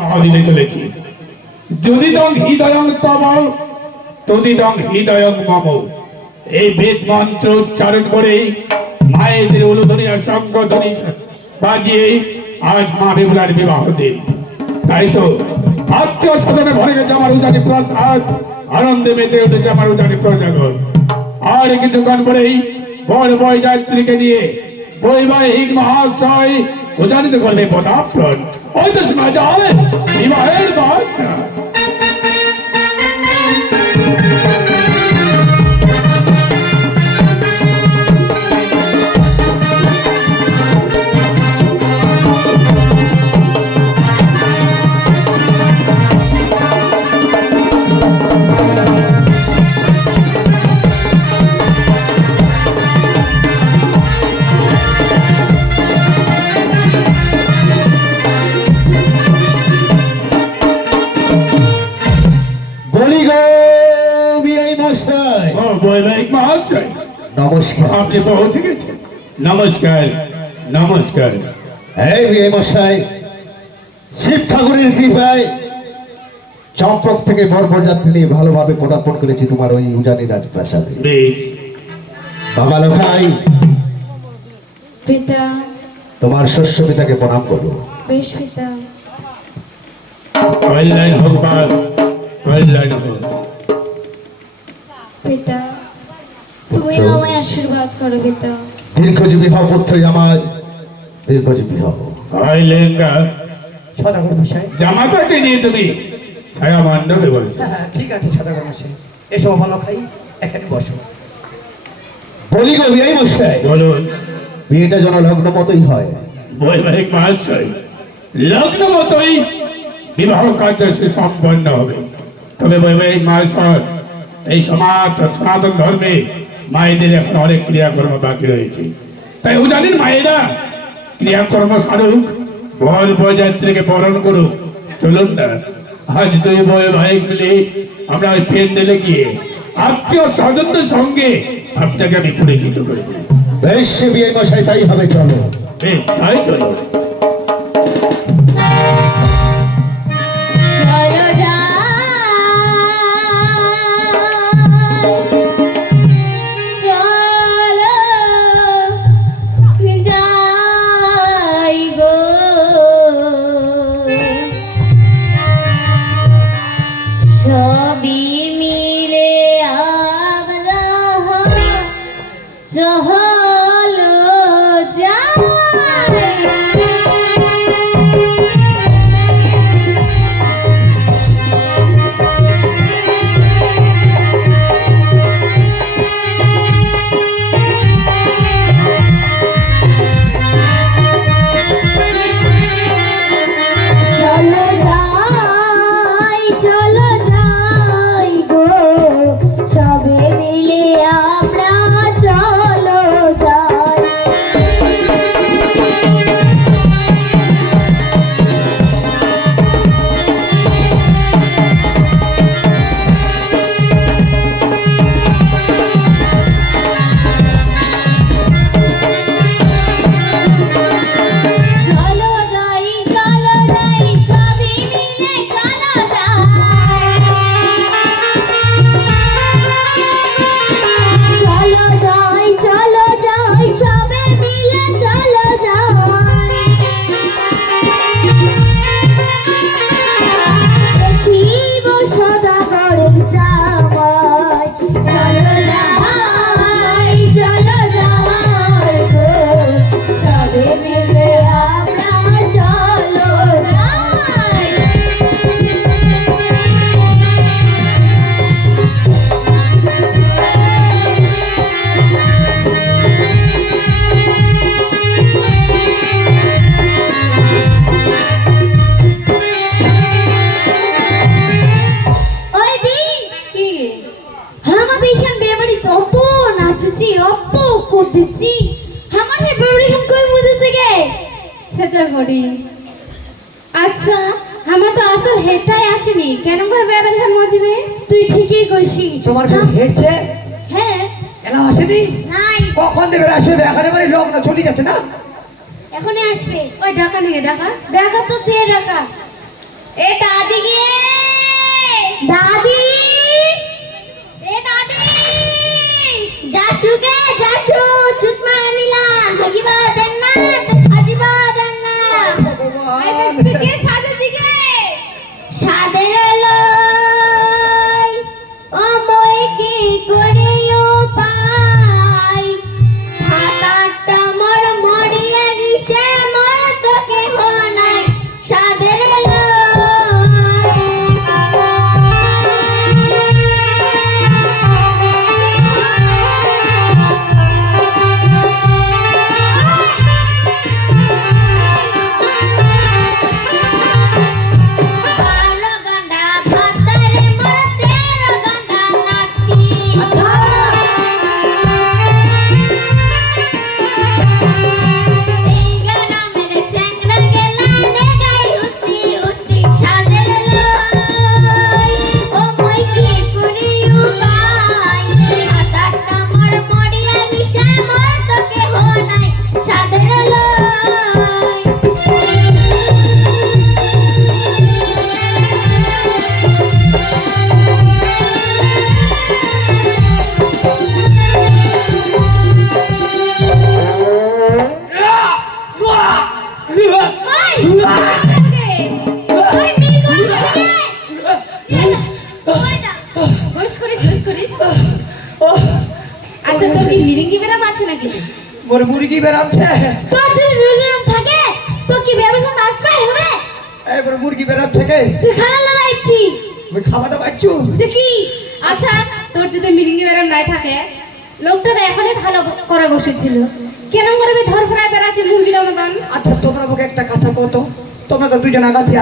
বিবাহ দিতে চলেছি। যদিদং হৃদয়ং তব তদিদং হৃদয়ং মম। এই বেদ মন্ত্র উচ্চারণ করে মায়েদের উলুধ্বনি আর শঙ্খধ্বনি বাজিয়ে আজ মা বিমলার বিবাহ দিন। তাই তো আত্মীয় স্বজনে ভরে গেছে আমার উজানি প্রসাদ, আনন্দে মেতে উঠেছে আমার উজানি প্রজাগণ। আর কিছুক্ষণ পরেই বড় বরযাত্রীকে নিয়ে বৈবাহিক মহাশয় উজানিতে করবে পদার্পণ। ওই তো শোনা যায় বিবাহের বাসনা। নমস্কার। আপনি পৌঁছে গেছেন? নমস্কার নমস্কার। এই মশাই, শিব ঠাকুরের কৃপায় চম্পক থেকে বরযাত্রী নিয়ে ভালোভাবে পদার্পণ করেছি তোমার ওই উজানি রাজপ্রাসাদে। বেশ। বাবা লোকাই, পিতা, তোমার শস্য পিতাকে প্রণাম করো। বেশ পিতা। কল্যাণ হোক বা কল্যাণ হোক। পিতা, তুমি আমায় আশীর্বাদ করো পিতা। দীর্ঘজীবী হও পুত্র আমার, দীর্ঘজীবী হও। লেঙ্গা সদাগর মশাই, জামাতাকে নিয়ে তুমি ছায়া মণ্ডপে বসো। হ্যাঁ ঠিক আছে সদাগর মশাই, এসো ভালো খাই, এখানে বসো। বলি গো বিয়াই মশাই, বলুন। বিয়েটা যেন লগ্ন মতোই হয়। বৈবাহিক মহাশয়, লগ্ন মতোই বিবাহ কার্য সম্পন্ন হবে। তবে বৈবাহিক মহাশয়, এই সনাতন ধর্মে মায়েদের এখন অনেক ক্রিয়াকর্ম বাকি রয়েছে। তাই উজানির মায়েরা ক্রিয়াকর্ম সারুক, বর বরযাত্রীকে বরণ করুক। চলুন না, আজ দুই বৈবাহিক মিলে আমরা ওই প্যান্ডেলে গিয়ে আত্মীয় স্বজনদের সঙ্গে আপনাকে আমি পরিচিত করে দিই। বেশ বিয়াই মশাই, তাই হবে, চলো। বেশ, তাই চলো। চলো যাই, চলো যাই গো, সবই মিলে আমরা চলো যাই। চলো যাই গো, সবে মিলে আমরা চলো যাই। চলো যাই, সবে মিলে চলো যাই। চলো যাই, সবে মিলে চলো যাই। দেখিব সদাগরের জামাই। চলো যাই গো, সবে মিলে আমরা চলো যাই। ওই দি কি আমাদের এখান বেবাড়ি তত নাচছি, অত করতেছি, আমার হে বেবাড়ি খান কই মুদেছে গে ছেচা গড়ি। আচ্ছা, আমার তো আসল হেডটাই আসেনি, কেন করে বেবাড়ি খান মজবে? তুই ঠিকই কইছি। তোমার কেউ হেঁটছে? হ্যাঁ। এলা আসেনি? নাই, কখন দেবে আসবে? এখন এবারে লগ্ন চলে যাচ্ছে না? এখনই আসবে। ওই ঢাকা নিয়ে ঢাকা তো তুই ঢাকা মিরিঙ্গি বেরাম আছে নাকি মোর মুরগি বেরামছে তোর যদি বেরাম থাকে তো কি বেরাম আসবে হবে এবার মুরগি বেরাম থেকে তুই খাওয়া লাগাইছি ওই খাওয়া দাওয়া পাচ্ছু দেখি আচ্ছা তোর যদি মিরিঙ্গি বেরাম নাই থাকে লোকটা তো এখনই ভালো করে বসেছিল কেন করে ধর ফরায় বেড়াচ্ছে মুরগির মতন আচ্ছা তোমরা আমাকে একটা কথা কত তোমরা তো দুজন আগাতে